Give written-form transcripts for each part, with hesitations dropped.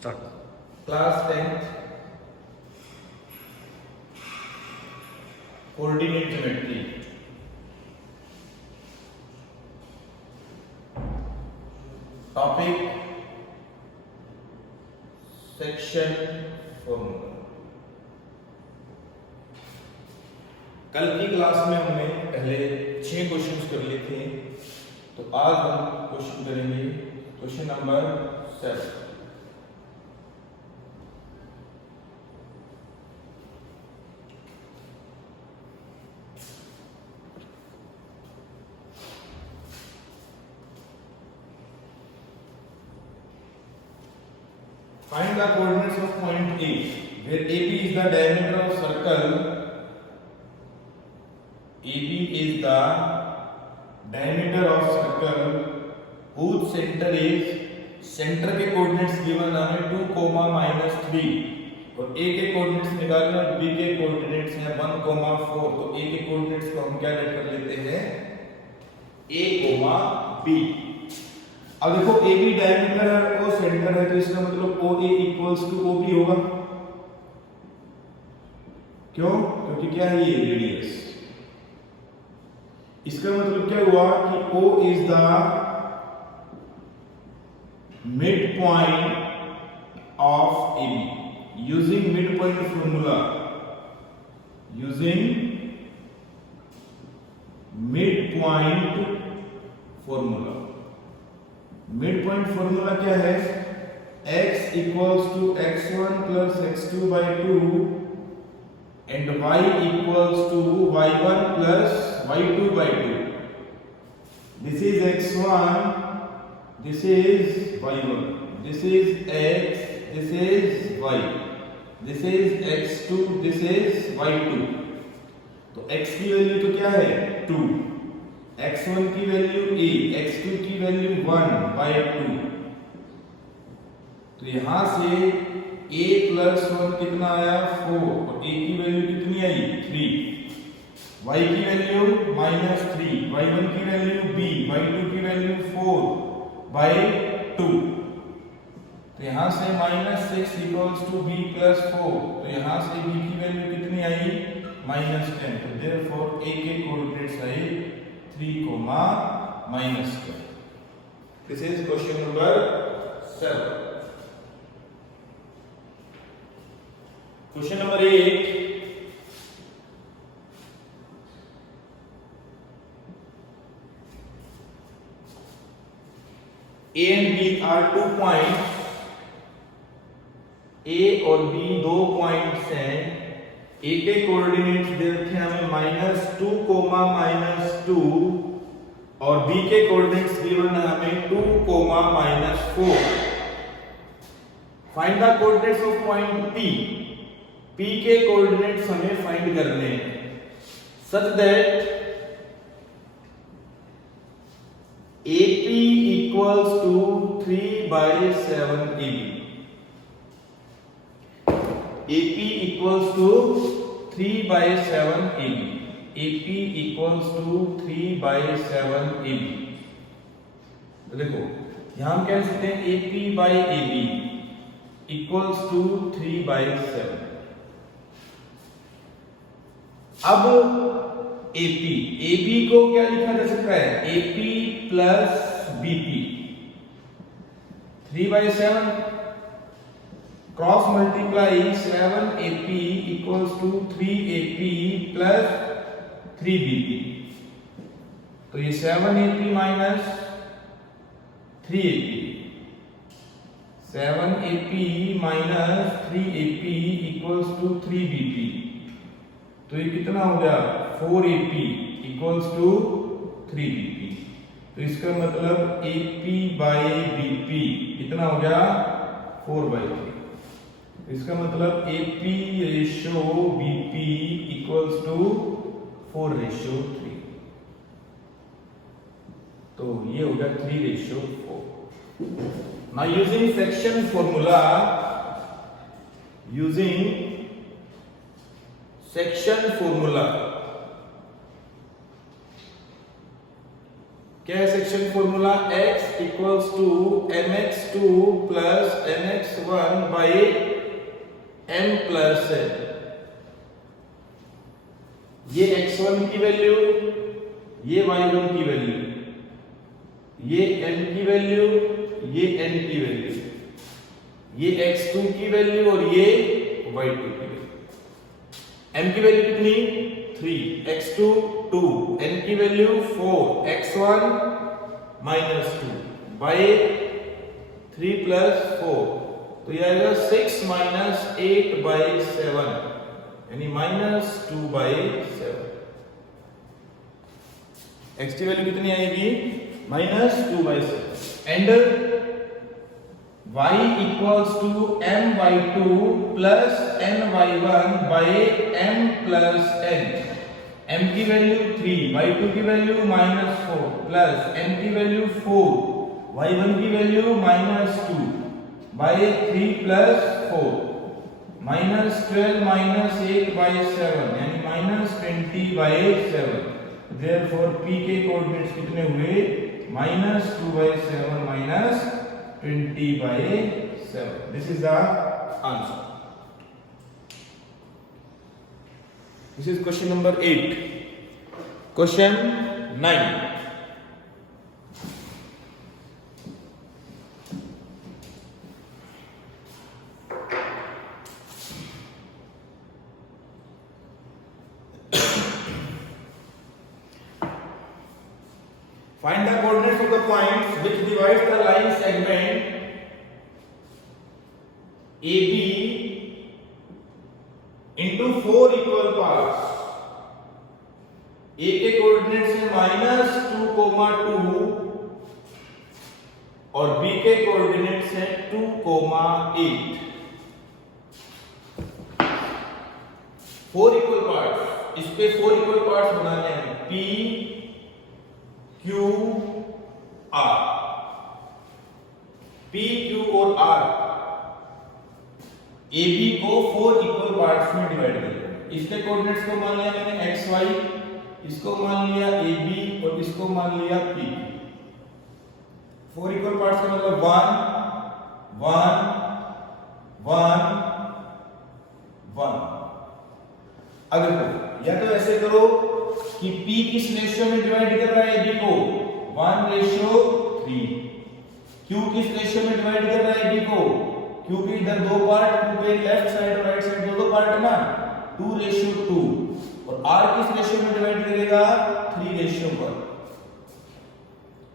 Start. Class 10th coordinate geometry. Topic section formula. कल की class में हमने पहले 6 क्वेश्चंस कर लिए थे, तो आज हम क्वेश्चन करेंगे question number 7। Find the coordinates of point A, where AB is the diameter of circle. AB is the diameter of circle whose center is, center के coordinates given हमें 2, -3 और A के coordinates निकालने और B के coordinates हैं 1, 4। तो A के coordinates को हम क्या लेट कर लेते हैं A, B। अब देखो ए बी डायमीटर है और सेंटर है, तो इसका मतलब ओ ए इक्वल्स टू ओ बी होगा। क्यों? क्योंकि क्या है ये रेडियस। इसका मतलब क्या हुआ कि O is the mid point of A B using mid point formula. Using mid point formula. Mid point formula क्या है? x equals to x1 plus x2 by 2 and y equals to y1 plus y2 by 2। This is x1, this is y1, this is x, this is y, this is x2, this is y2। तो x की value तो क्या है 2, x1 की value a, x2 की value 1/2। तो यहां से a प्लस 1 कितना आया 4 और a की वैल्यू कितनी आई 3, y की वैल्यू -3, y1 की वैल्यू b, y2 की वैल्यू 4/2। तो यहां से -6 इक्वल्स टू b प्लस 4। तो यहां से b की वैल्यू कितनी आई -10। तो देयरफॉर a के कोऑर्डिनेट्स आए 3, -10। This is question number 7. Question number 8. A and B are 2 points. A और B 2 पॉइंट्स हैं। A के कोऑर्डिनेट्स दे रखे हैं हमें -2, -2 और B के कोऑर्डिनेट्स गिवन है हमें 2, -4। Find the coordinates of point P। P के कोऑर्डिनेट्स हमें फाइंड करने हैं such that AP equals to 3/7 AB। AP equals to 3/7 AB। AP equals to 3/7 AB। तो देखो यहां हम कह सकते हैं AP by AB equals to 3/7। अब AB को क्या लिखा जा सकता है AP plus BP। 3/7 cross multiply 7AP equals to 3AP plus 3BP। तो ये 7AP minus 3AP, 7AP minus 3AP equals to 3BP। तो ये कितना हो गया 4AP इक्वल्स टू 3BP। तो इसका मतलब AP बाई BP कितना हो गया 4/3। इसका मतलब AP ratio BP equals to 4/3। तो ये हो गया 3/4। Now using section formula, using section formula क्या है section formula? x equals to mx2 plus mx1 by m plus n। ये x1 की वैल्यू, ये y1 की वैल्यू, ये m की वैल्यू, ये n की वैल्यू, ये x2 की वैल्यू और ये y2 की वैल्यू। m की वैल्यू कितनी? 3, x2 2, n की वैल्यू 4, x1 -2 बाई 3 प्लस 4, तो ये आएगा 6 माइनस 8 बाई 7 यानी -2 बाई 7। x की वैल्यू कितनी आएगी? -2 by 7 and y equals to my2 plus ny1 by m plus n। m की वैल्यू 3, y2 की वैल्यू -4 प्लस n की वैल्यू 4, y1 की value -2 by 3 plus 4, -12 minus 8 by 7 यानी -20 बाई 7। देयरफॉर p के coordinates कितने हुए? -2 by 7 -20 by 7। This is the answer. This is question number 8. Question 9. Find the coordinates of the points which divides the line segment AB into 4 equal parts। A के coordinates है -2, 2 और B के coordinates है 2, 8। 4 equal parts, इस पे 4 equal parts बनाने हैं। P Q R, P Q और R AB को 4 इक्वल पार्ट्स में डिवाइड कर लिया। इसके कोऑर्डिनेट्स को मान लिया मैंने xy, इसको मान लिया AB और इसको मान लिया P। 4 इक्वल पार्ट्स का मतलब 1 1 1 1। अब देखो, या तो ऐसे करो कि P किस रेशियो में डिवाइड कर रहा है AB को? 1:3। Q किस रेशियो में डिवाइड कर रहा है AB को? क्योंकि इधर दो पार्ट पे लेफ्ट साइड और राइट साइड दो पार्ट है ना, 2:2। और R किस रेशियो में डिवाइड करेगा? 3 रेशियो पर।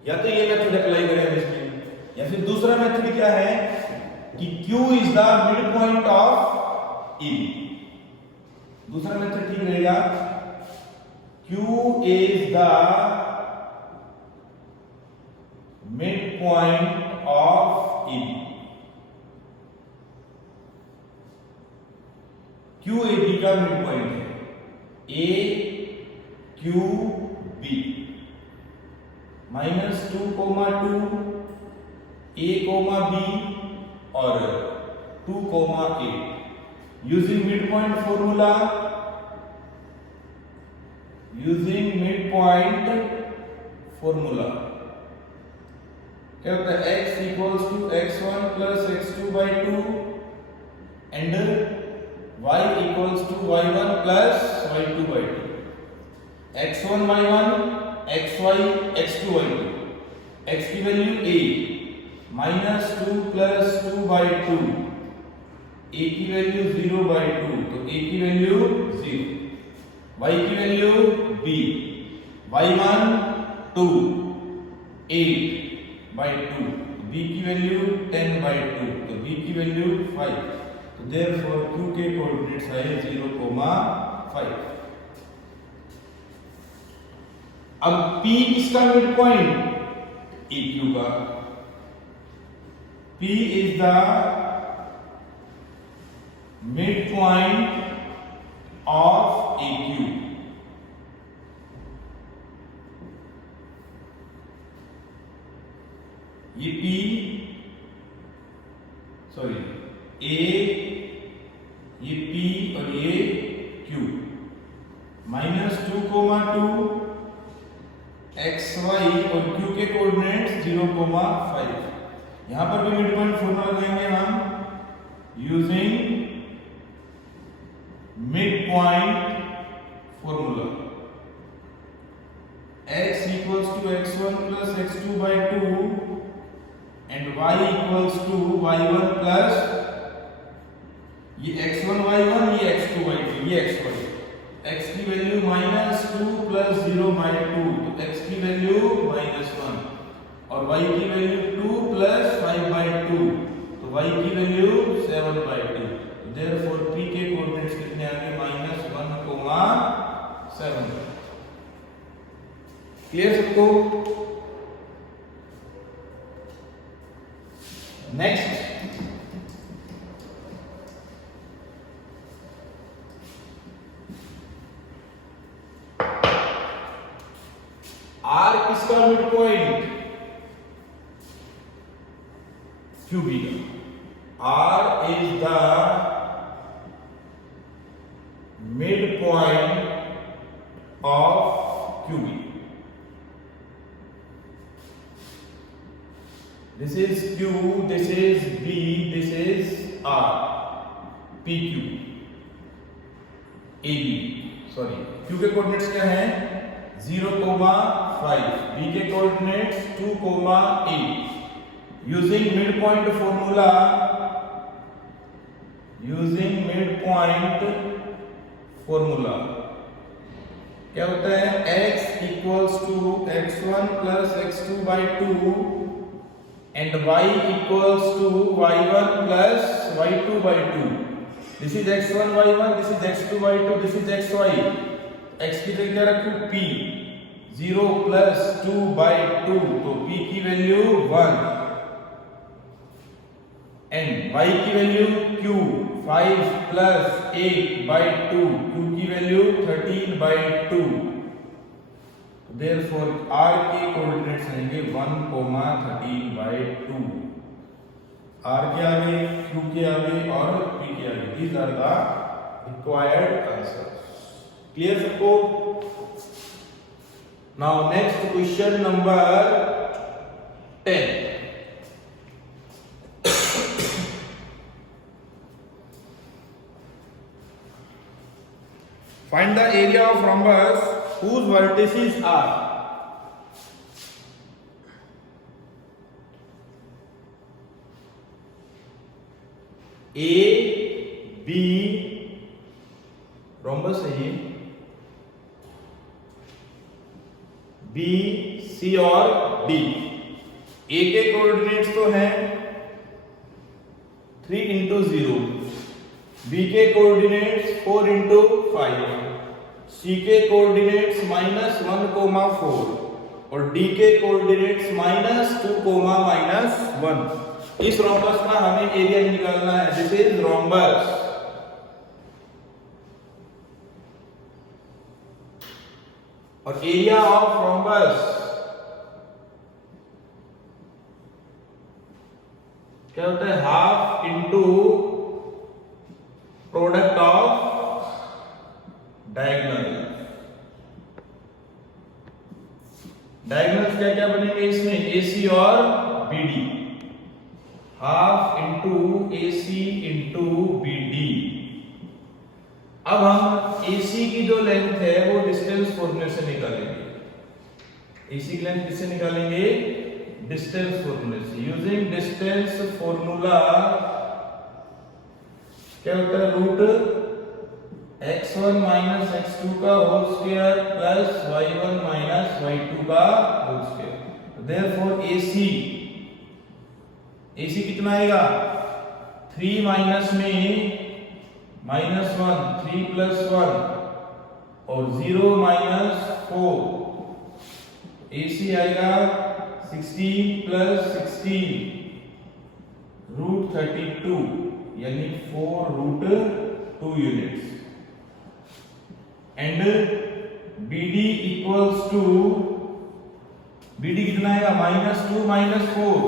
या तो ये मेथड अप्लाई करेंगे इसमें, या फिर दूसरा मेथड क्या है कि Q is the mid point of AB। दूसरा मेथड ठीक रहेगा, Q is the mid point of AB। Q AB का मिड पॉइंट है, A Q B। -2, 2 A, B और 2, 8। यूजिंग मिड पॉइंट फॉर्मूला, क्या होता है? x equals to x1 plus x2 by 2 and y equals to y1 plus y2 by 2। x1 y1, xy x2 y2। x की value a, -2 plus 2 by 2, a की value 0 by 2, तो a की value 0। y की value b, y1 2 8 by 2, b की value 10 by 2, तो b की value 5। तो therefore q के कोऑर्डिनेट्स आए 0, 5। अब p किसका मिड पॉइंट? AQ का। P is the mid point of AQ। ये P, सॉरी A, ये P और ये Q। -2, 2 एक्स वाई और क्यू के कोऑर्डिनेट्स 0,5। यहां पर भी मिड पॉइंट फॉर्मूला लगाएंगे हम using mid point formula. x equals to x1 plus x2 by 2 and y equals to y1 plus ये x1 y1 ये x2 y2 ये xy। x की वैल्यू -2 plus 0 by 2 तो x की वैल्यू -1 और y की वैल्यू 2 plus 5 by 2 तो y की वैल्यू 7 by 2। Therefore p के कोऑर्डिनेट्स कितने आ गए -1,7। क्लियर सबको? नेक्स्ट आर किसका मिड पॉइंट? क्यूबी का। R is the mid point of QB. This is Q, this is B, this is R, PQ, AB, sorry, Q के coordinates क्या हैं? 0,5, B के coordinates 2,8। Using midpoint formula, using midpoint formula, क्या होता है? x equals to x1 plus x2 by 2 and y equals to y1 plus y2 by 2. This is x1 y1, this is x2 y2, this is xy. x की जगह क्या रखूं? p 0 plus 2 by 2 तो p की value 1 and y की value q 5 plus 8 by 2 q की value 13 by 2। Therefore r के coordinates रहेंगे 1,13 by 2। r के आगे, q के आगे और p के आगे। These are the required answers। Clear सबको? Now next question number 10। Find the area of rhombus whose vertices are A, B, rhombus है ये, B, C और D। A के कोऑर्डिनेट्स तो हैं 3 into 0, B के कोऑर्डिनेट्स 4 into 5, C के coordinates -1,4 और D के कोऑर्डिनेट्स -2, -1। इस रोम्बस का हमें एरिया निकालना है। This is rhombus. और एरिया ऑफ रोम्बस क्या होता है? Half into product of diagonal. Diagonals क्या क्या बनेंगे इसमें? AC और BD। Half into AC into BD। अब हम AC की जो लेंथ है वो डिस्टेंस फॉर्मूले से निकालेंगे। AC की लेंथ किससे निकालेंगे? डिस्टेंस फॉर्मूले से। यूजिंग डिस्टेंस फॉर्मूला क्या होता है? रूट x1 minus x2 का whole square plus y1 minus y2 का होल स्क्वायर। Therefore AC कितना आएगा? 3 माइनस में -1, 3 plus 1 और 0 minus 4। AC आएगा 16 plus 16 √32 यानी 4√2 units. And BD equals to, BD कितना आएगा? -2 - 4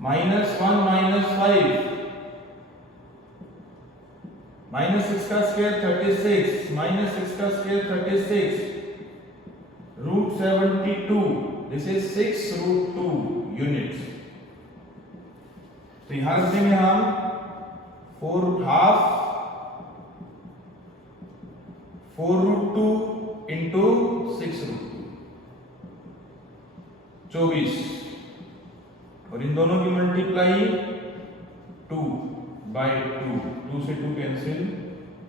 -1 - 5 माइनस 6 का स्क्वायर 36, माइनस 6 का square 36, root 72, this is 6 root 2 units. तो यहां रख देंगे हम 4 रूट हाफ 4 रूट 2 इंटू 6 रूट 2, 24, और इन दोनों की मल्टीप्लाई 2 बाई 2, 2 से 2 कैंसिल,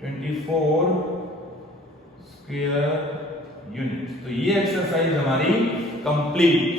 24 स्क्वायर यूनिट। तो ये एक्सरसाइज हमारी कंप्लीट।